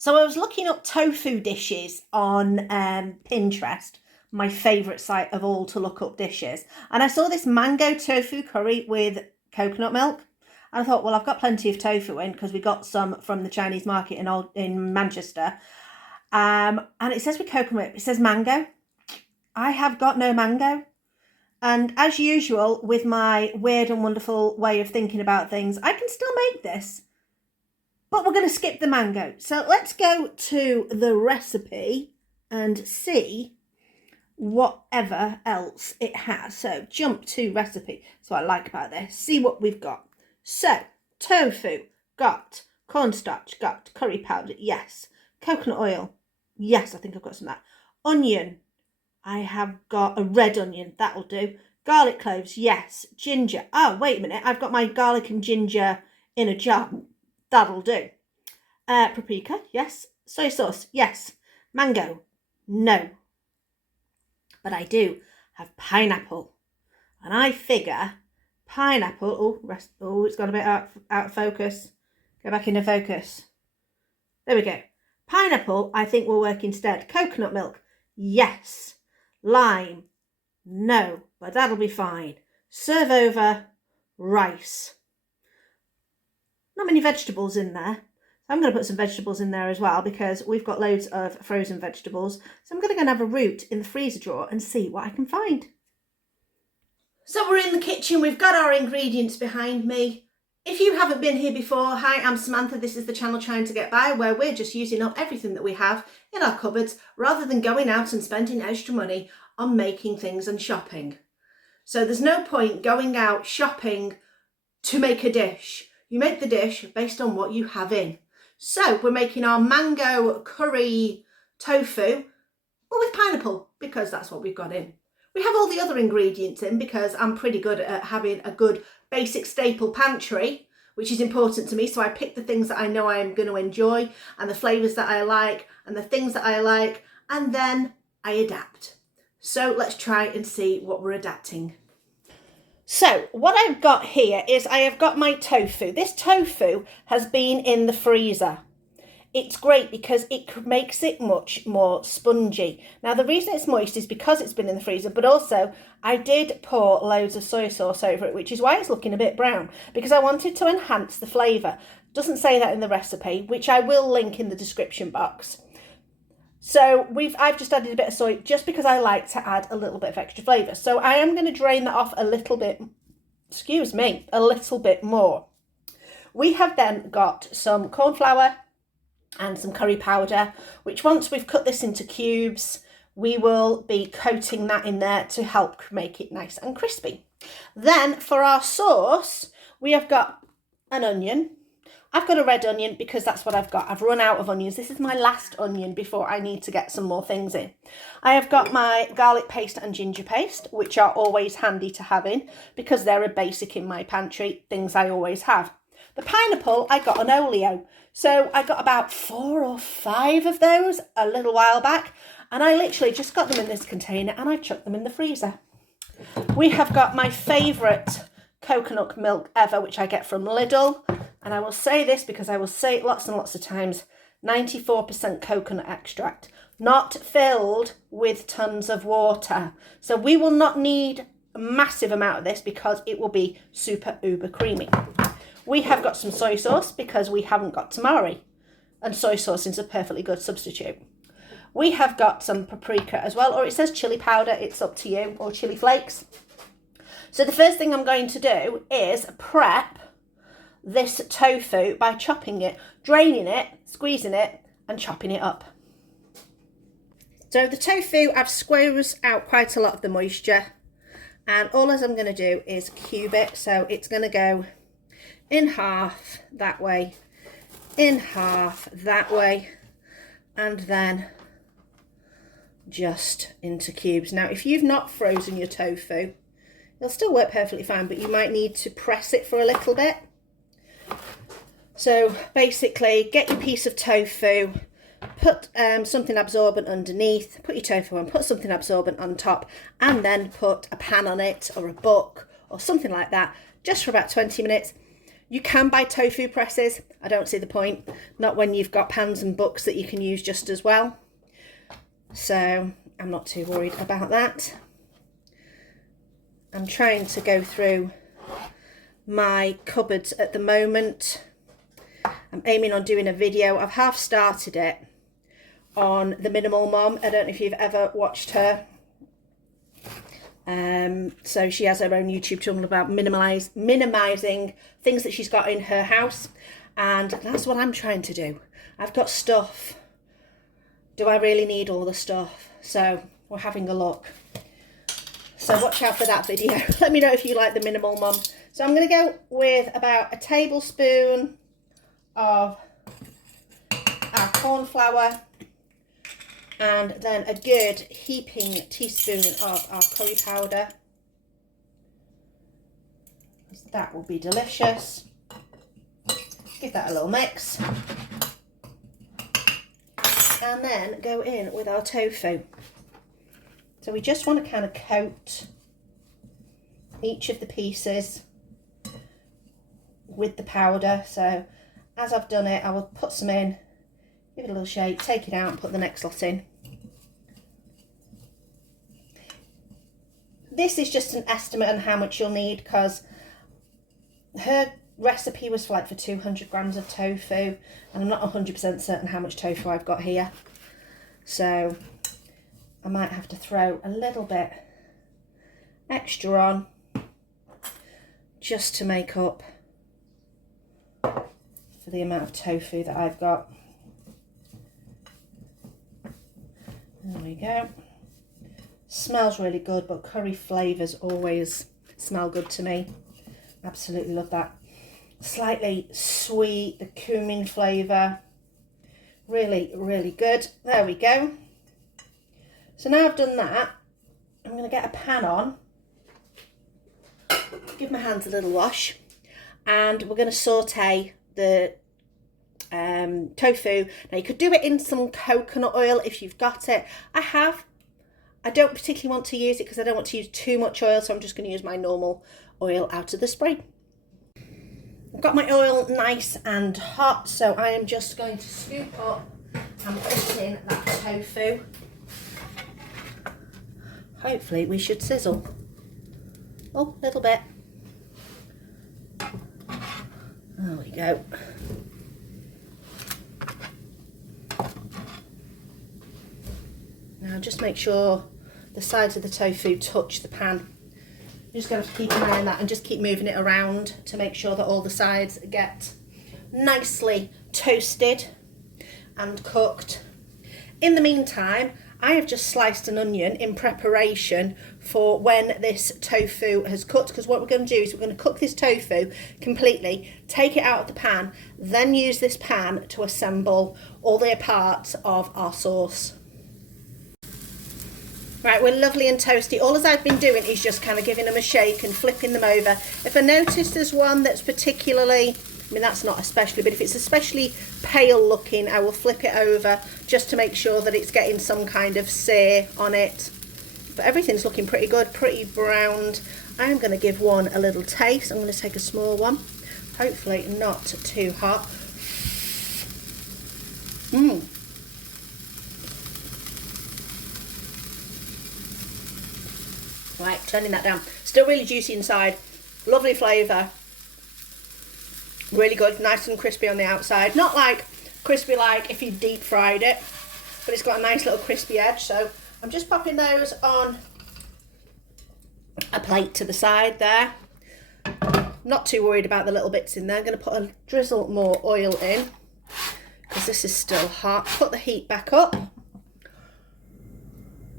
So I was looking up tofu dishes on Pinterest, my favourite site of all to look up dishes. And I saw this mango tofu curry with coconut milk. And I thought, well, I've got plenty of tofu in because we got some from the Chinese market in Manchester. And it says with coconut milk, it says mango. I have got no mango. And as usual, with my weird and wonderful way of thinking about things, I can still make this. But we're going to skip the mango. So let's go to the recipe and see whatever else it has. So jump to recipe. That's what I like about this. See what we've got. So tofu, got cornstarch, got curry powder, yes. Coconut oil, yes, I think I've got some of that. Onion, I have got a red onion, that'll do. Garlic cloves, yes. Ginger, oh, wait a minute, I've got my garlic and ginger in a jar. That'll do. Paprika, yes. Soy sauce, yes. Mango, no. But I do have pineapple. And I figure pineapple, it's got a bit out of focus. Go back into focus. There we go. Pineapple, I think will work instead. Coconut milk, yes. Lime, no. But that'll be fine. Serve over rice. Not many vegetables in there. I'm going to put some vegetables in there as well because we've got loads of frozen vegetables. So I'm going to go and have a root in the freezer drawer and see what I can find. So we're in the kitchen. We've got our ingredients behind me. If you haven't been here before, hi, I'm Samantha. This is the channel Trying to Get By, where we're just using up everything that we have in our cupboards rather than going out and spending extra money on making things and shopping. So there's no point going out shopping to make a dish. You make the dish based on what you have in. So we're making our mango curry tofu, but with pineapple, because that's what we've got in. We have all the other ingredients in because I'm pretty good at having a good basic staple pantry, which is important to me. So I pick the things that I know I'm going to enjoy and the flavours that I like and the things that I like, and then I adapt. So let's try and see what we're adapting. So what I've got here is I have got my tofu. This tofu has been in the freezer. It's great because it makes it much more spongy. Now the reason it's moist is because it's been in the freezer, but also I did pour loads of soy sauce over it, which is why it's looking a bit brown, because I wanted to enhance the flavour. Doesn't say that in the recipe, which I will link in the description box. So I've just added a bit of soy just because I like to add a little bit of extra flavour. So I am going to drain that off a little bit, a little bit more. We have then got some corn flour and some curry powder, which once we've cut this into cubes, we will be coating that in there to help make it nice and crispy. Then for our sauce, we have got an onion. I've got a red onion because that's what I've got. I've run out of onions. This is my last onion before I need to get some more things in. I have got my garlic paste and ginger paste, which are always handy to have in because they're a basic in my pantry, things I always have. The pineapple, I got an oleo. So I got about 4 or 5 of those a little while back, and I literally just got them in this container and I chucked them in the freezer. We have got my favourite coconut milk ever, which I get from Lidl. And I will say this because I will say it lots and lots of times, 94% coconut extract, not filled with tons of water. So we will not need a massive amount of this because it will be super uber creamy. We have got some soy sauce because we haven't got tamari, and soy sauce is a perfectly good substitute. We have got some paprika as well, or it says chili powder, it's up to you, or chili flakes. So the first thing I'm going to do is prep this tofu by chopping it, draining it, squeezing it and chopping it up. So the tofu, I've squeezed out quite a lot of the moisture, and all I'm going to do is cube it. So it's going to go in half that way, in half that way, and then just into cubes. Now if you've not frozen your tofu, it'll still work perfectly fine, but you might need to press it for a little bit. So basically, get your piece of tofu, put something absorbent underneath, put your tofu on, put something absorbent on top, and then put a pan on it or a book or something like that, just for about 20 minutes. You can buy tofu presses. I don't see the point. Not when you've got pans and books that you can use just as well. So I'm not too worried about that. I'm trying to go through my cupboards at the moment. I'm aiming on doing a video. I've half started it on the Minimal Mom. I don't know if you've ever watched her. So she has her own YouTube channel about minimizing things that she's got in her house, and that's what I'm trying to do. I've got stuff. Do I really need all the stuff? So we're having a look. So watch out for that video. Let me know if you like the Minimal Mom. So I'm going to go with about a tablespoon of our corn flour, and then a good heaping teaspoon of our curry powder. That will be delicious. Give that a little mix. And then go in with our tofu. So we just want to kind of coat each of the pieces with the powder. So as I've done it, I will put some in, give it a little shake, take it out and put the next lot in. This is just an estimate on how much you'll need, because her recipe was for 200 grams of tofu, and I'm not 100% certain how much tofu I've got here. So I might have to throw a little bit extra on just to make up for the amount of tofu that I've got. There we go. Smells really good, but curry flavours always smell good to me. Absolutely love that. Slightly sweet, the cumin flavour. Really, really good. There we go. So now I've done that, I'm going to get a pan on, give my hands a little wash, and we're going to saute the tofu. Now you could do it in some coconut oil if you've got it. I don't particularly want to use it because I don't want to use too much oil, so I'm just going to use my normal oil out of the spray. I've got my oil nice and hot, so I am just going to scoop up and put in that tofu. Hopefully we should sizzle. Oh, a little bit. There we go. Now just make sure the sides of the tofu touch the pan. You're just going to keep an eye on that and just keep moving it around to make sure that all the sides get nicely toasted and cooked. In the meantime, I have just sliced an onion in preparation for when this tofu has cooked, because what we're going to do is we're going to cook this tofu completely, take it out of the pan, then use this pan to assemble all the parts of our sauce. Right, we're lovely and toasty. All as I've been doing is just kind of giving them a shake and flipping them over. If I notice there's one that's particularly, I mean that's not especially, but if it's especially pale looking, I will flip it over just to make sure that it's getting some kind of sear on it. But everything's looking pretty good, pretty browned. I'm going to give one a little taste. I'm going to take a small one, hopefully not too hot. Right, turning that down. Still really juicy inside. Lovely flavour. Really good, nice and crispy on the outside. Not like crispy like if you deep fried it, but it's got a nice little crispy edge. So I'm just popping those on a plate to the side there. Not too worried about the little bits in there. I'm going to put a drizzle more oil in because this is still hot. Put the heat back up.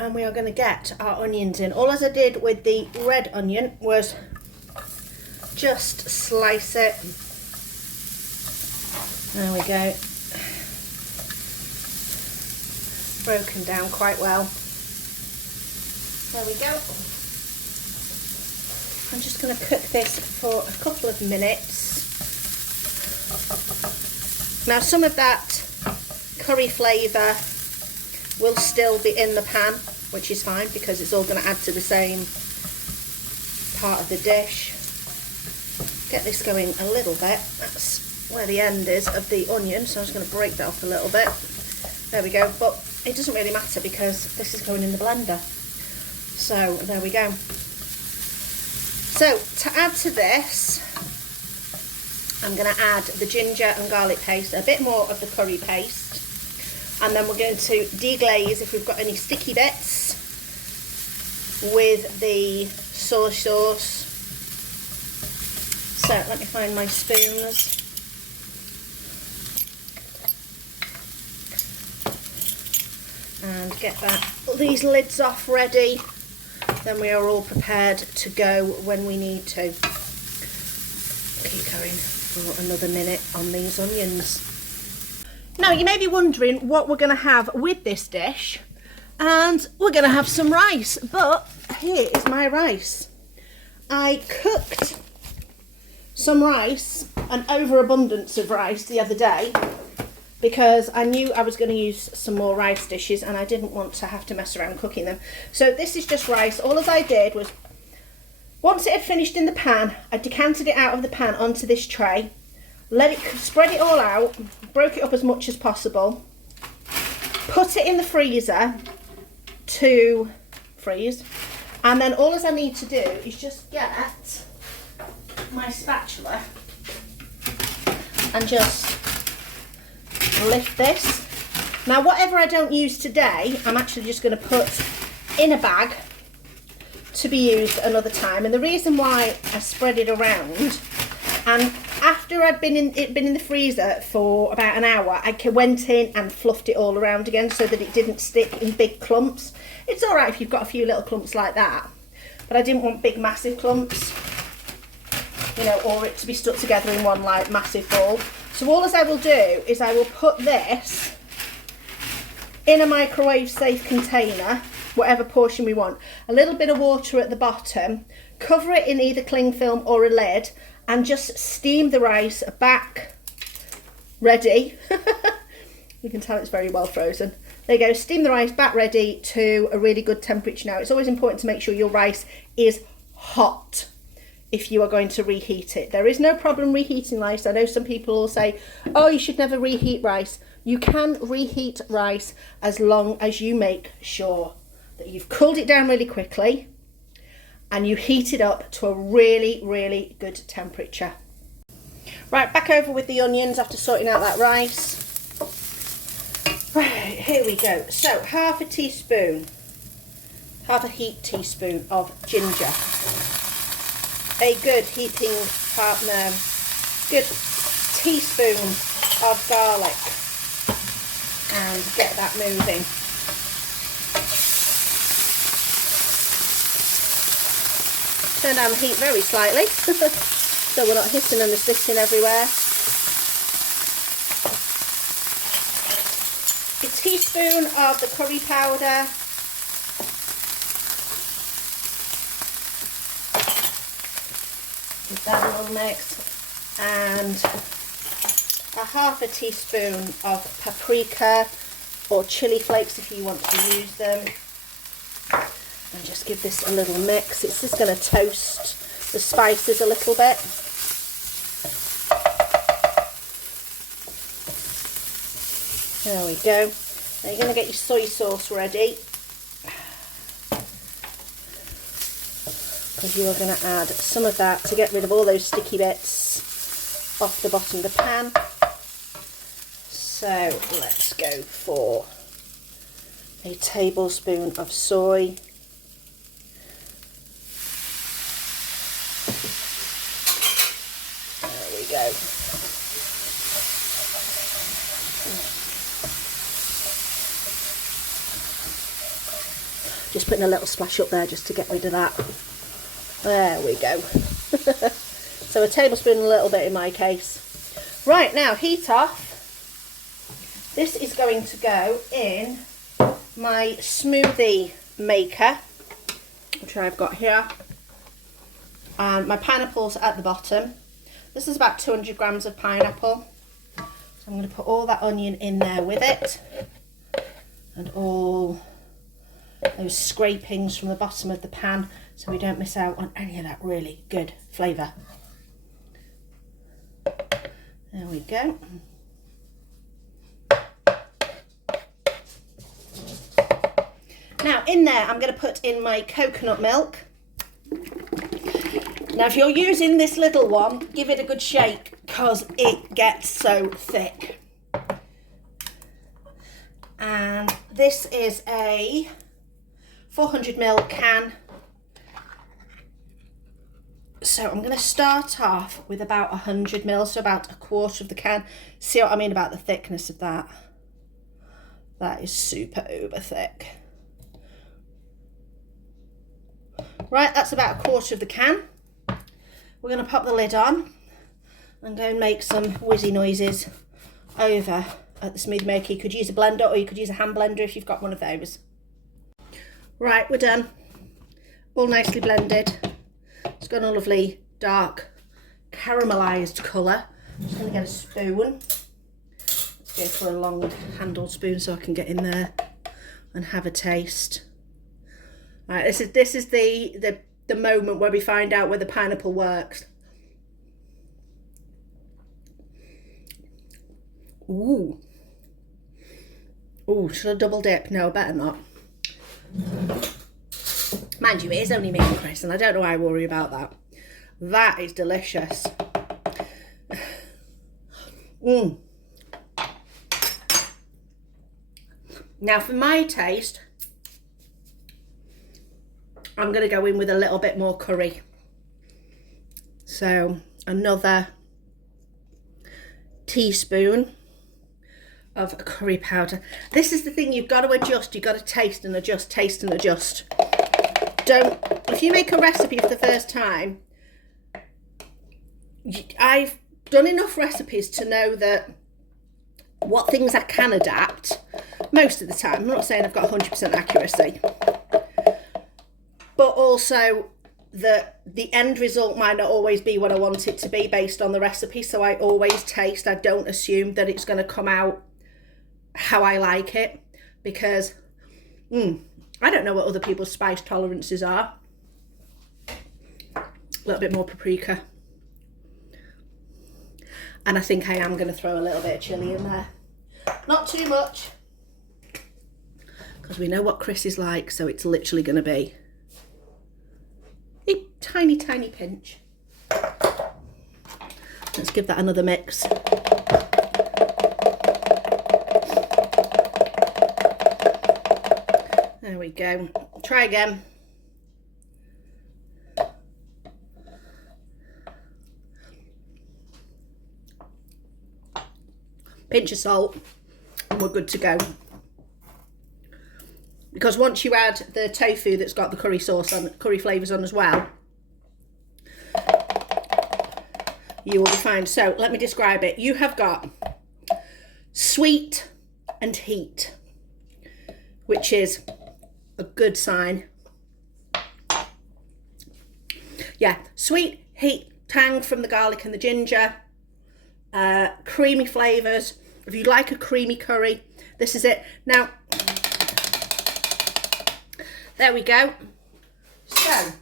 And we are going to get our onions in. All as I did with the red onion was just slice it. There we go. Broken down quite well. There we go. I'm just going to cook this for a couple of minutes. Now some of that curry flavour will still be in the pan, which is fine because it's all going to add to the same part of the dish. get this going a little bit. That's where the end is of the onion, so I'm just going to break that off a little bit. There we go, but it doesn't really matter because this is going in the blender. So there we go. So to add to this, I'm going to add the ginger and garlic paste, a bit more of the curry paste, and then we're going to deglaze if we've got any sticky bits with the soy sauce. So let me find my spoons. And get these lids off ready. Then we are all prepared to go when we need to. Keep going for another minute on these onions. Now you may be wondering what we're going to have with this dish, and we're going to have some rice, but here is my rice. I cooked some rice, an overabundance of rice the other day, because I knew I was going to use some more rice dishes and I didn't want to have to mess around cooking them. So this is just rice. All I did was, once it had finished in the pan, I decanted it out of the pan onto this tray, spread it all out, broke it up as much as possible, put it in the freezer to freeze, and then all I need to do is just get my spatula and just lift this. Now whatever I don't use today, I'm actually just going to put in a bag to be used another time. And the reason why I spread it around, and after I'd been in the freezer for about an hour, I went in and fluffed it all around again so that it didn't stick in big clumps. It's all right if you've got a few little clumps like that, but I didn't want big massive clumps, you know, or it to be stuck together in one like massive ball. So all I will do is I will put this in a microwave safe container, whatever portion we want, a little bit of water at the bottom, cover it in either cling film or a lid, and just steam the rice back ready. You can tell it's very well frozen. There you go, steam the rice back ready to a really good temperature. Now it's always important to make sure your rice is hot if you are going to reheat it. There is no problem reheating rice. I know some people will say, oh, you should never reheat rice. You can reheat rice as long as you make sure that you've cooled it down really quickly and you heat it up to a really, really good temperature. Right, back over with the onions after sorting out that rice. Right, here we go. So half a heaped teaspoon of ginger. A good heaping partner, good teaspoon of garlic, and get that moving. Turn down the heat very slightly so we're not hitting and assisting everywhere. A teaspoon of the curry powder. Give that a little mix, and a half a teaspoon of paprika or chili flakes if you want to use them, and just give this a little mix. It's just going to toast the spices a little bit. There we go. Now you're going to get your soy sauce ready, because you are going to add some of that to get rid of all those sticky bits off the bottom of the pan. So let's go for a tablespoon of soy. There we go. Just putting a little splash up there just to get rid of that. There we go. So a tablespoon, a little bit in my case. Right, now heat off. This is going to go in my smoothie maker, which I've got here. And my pineapple's at the bottom. This is about 200 grams of pineapple. So I'm going to put all that onion in there with it. And all those scrapings from the bottom of the pan, so we don't miss out on any of that really good flavour. There we go. Now in there, I'm going to put in my coconut milk. Now if you're using this little one, give it a good shake because it gets so thick. And this is a 400ml can. So I'm going to start off with about 100ml, so about a quarter of the can. See what I mean about the thickness of that? That is super uber thick. Right, that's about a quarter of the can. We're going to pop the lid on and go and make some whizzy noises over at the smoothie maker. You could use a blender or you could use a hand blender if you've got one of those. Right, we're done. All nicely blended. It's got a lovely dark caramelised colour. I'm just going to get a spoon. Let's go for a long handled spoon so I can get in there and have a taste. Right, this is the moment where we find out whether pineapple works. Ooh. Ooh, should I double dip? No, better not. Mind you, it is only me and Chris, and I don't know why I worry about that. That is delicious. Now for my taste, I'm going to go in with a little bit more curry. So another teaspoon of curry powder. This is the thing, you've got to adjust. You've got to taste and adjust, taste and adjust. If you make a recipe for the first time, I've done enough recipes to know that what things I can adapt most of the time. I'm not saying I've got 100% accuracy, but also that the end result might not always be what I want it to be based on the recipe. So I always taste. I don't assume that it's going to come out how I like it, because I don't know what other people's spice tolerances are. A little bit more paprika. And I think I am going to throw a little bit of chilli in there. Not too much, because we know what Chris is like, so it's literally going to be a tiny, tiny pinch. Let's give that another mix. There we go. Try again. Pinch of salt and we're good to go. Because once you add the tofu that's got the curry sauce on, curry flavours on as well, you will be fine. So let me describe it. You have got sweet and heat, which is a good sign. Yeah, sweet, heat, tang from the garlic and the ginger, creamy flavours. If you like a creamy curry, this is it. Now, there we go. So,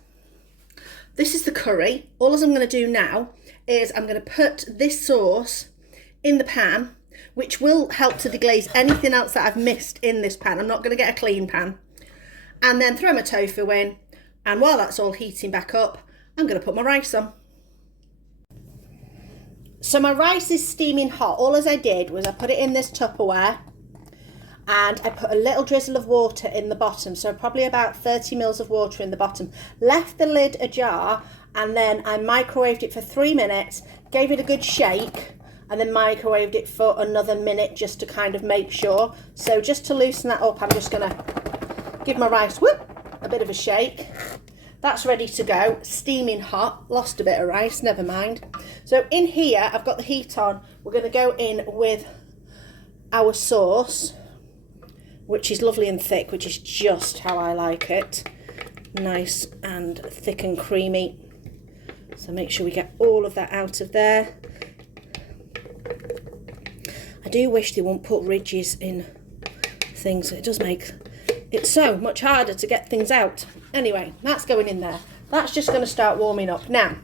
this is the curry. All I'm going to do now is I'm going to put this sauce in the pan, which will help to deglaze anything else that I've missed in this pan. I'm not going to get a clean pan. And then throw my tofu in, and while that's all heating back up, I'm going to put my rice on. So my rice is steaming hot. All as I did was I put it in this Tupperware, and I put a little drizzle of water in the bottom, so probably about 30 mils of water in the bottom. Left the lid ajar, and then I microwaved it for 3 minutes, gave it a good shake, and then microwaved it for another minute just to kind of make sure. So just to loosen that up, I'm just going to give my rice a bit of a shake. That's ready to go, steaming hot. Lost a bit of rice, never mind. So in here, I've got the heat on. We're going to go in with our sauce, which is lovely and thick, which is just how I like it. Nice and thick and creamy. So make sure we get all of that out of there. I do wish they wouldn't put ridges in things. It does make it so much harder to get things out. Anyway, that's going in there. That's just going to start warming up. Now,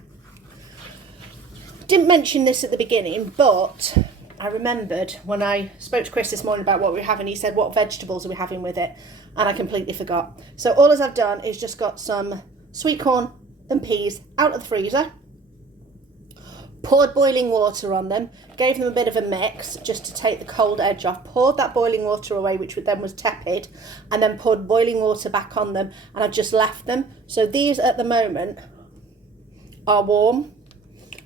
didn't mention this at the beginning, but I remembered when I spoke to Chris this morning about what we were having, he said, what vegetables are we having with it? And I completely forgot. So all I've done is just got some sweet corn and peas out of the freezer, poured boiling water on them, gave them a bit of a mix just to take the cold edge off, poured that boiling water away, which then was tepid, and then poured boiling water back on them, and I've just left them. So these at the moment are warm.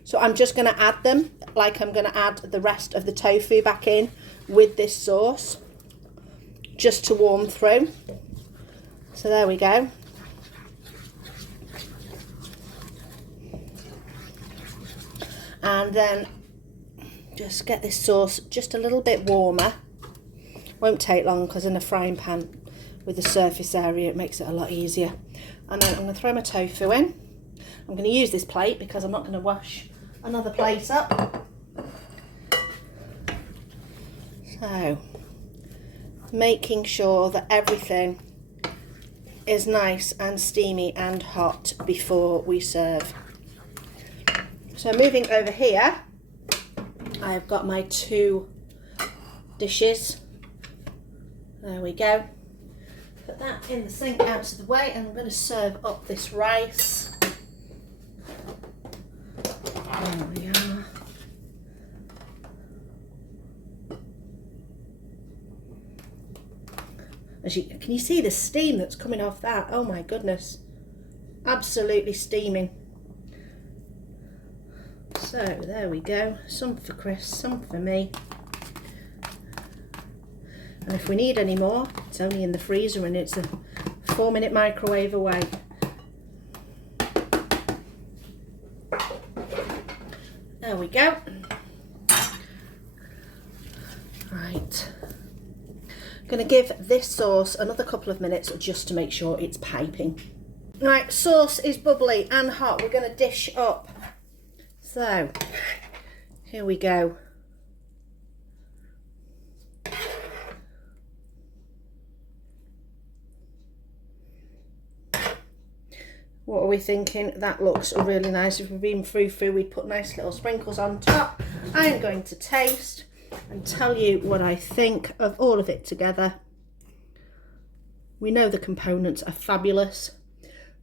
So I'm just going to add them like I'm going to add the rest of the tofu back in with this sauce, just to warm through. So there we go. And then just get this sauce just a little bit warmer. Won't take long because in a frying pan with the surface area it makes it a lot easier. And then I'm going to throw my tofu in. I'm going to use this plate because I'm not going to wash another plate up. So, making sure that everything is nice and steamy and hot before we serve. So moving over here, I've got my 2 dishes. There we go. Put that in the sink out of the way, and I'm going to serve up this rice. There we are. Can you see the steam that's coming off that? Oh my goodness. Absolutely steaming. So there we go. Some for Chris, some for me. And if we need any more, it's only in the freezer and it's a 4-minute microwave away. There we go. Right. Going to give this sauce another couple of minutes just to make sure it's piping. Right, sauce is bubbly and hot. We're going to dish up. So, here we go. What are we thinking? That looks really nice. If we've been through food, we'd put nice little sprinkles on top. I am going to taste and tell you what I think of all of it together. We know the components are fabulous.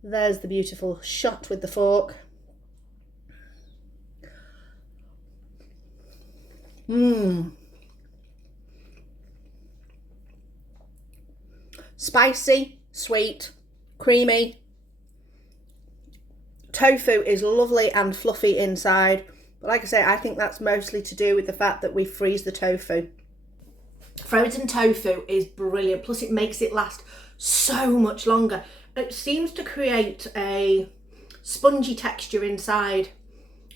There's the beautiful shot with the fork. Spicy, sweet, creamy. Tofu is lovely and fluffy inside, but like I say, I think that's mostly to do with the fact that we freeze the tofu. Frozen tofu is brilliant, plus it makes it last so much longer. It seems to create a spongy texture inside,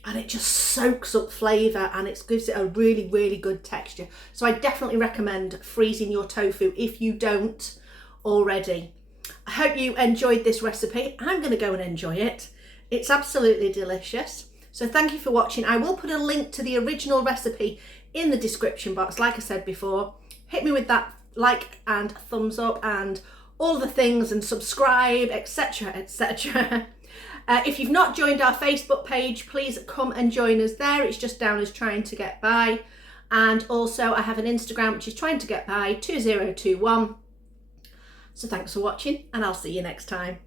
and it just soaks up flavour, and it gives it a really, really good texture. So I definitely recommend freezing your tofu if you don't already. I hope you enjoyed this recipe. I'm going to go and enjoy it. It's absolutely delicious. So thank you for watching. I will put a link to the original recipe in the description box. Like I said before, hit me with that like and thumbs up and all the things, and subscribe, etc, etc. If you've not joined our Facebook page, please come and join us there. It's just down as Trying to Get By. And also I have an Instagram, which is Trying to Get By 2021. So thanks for watching, and I'll see you next time.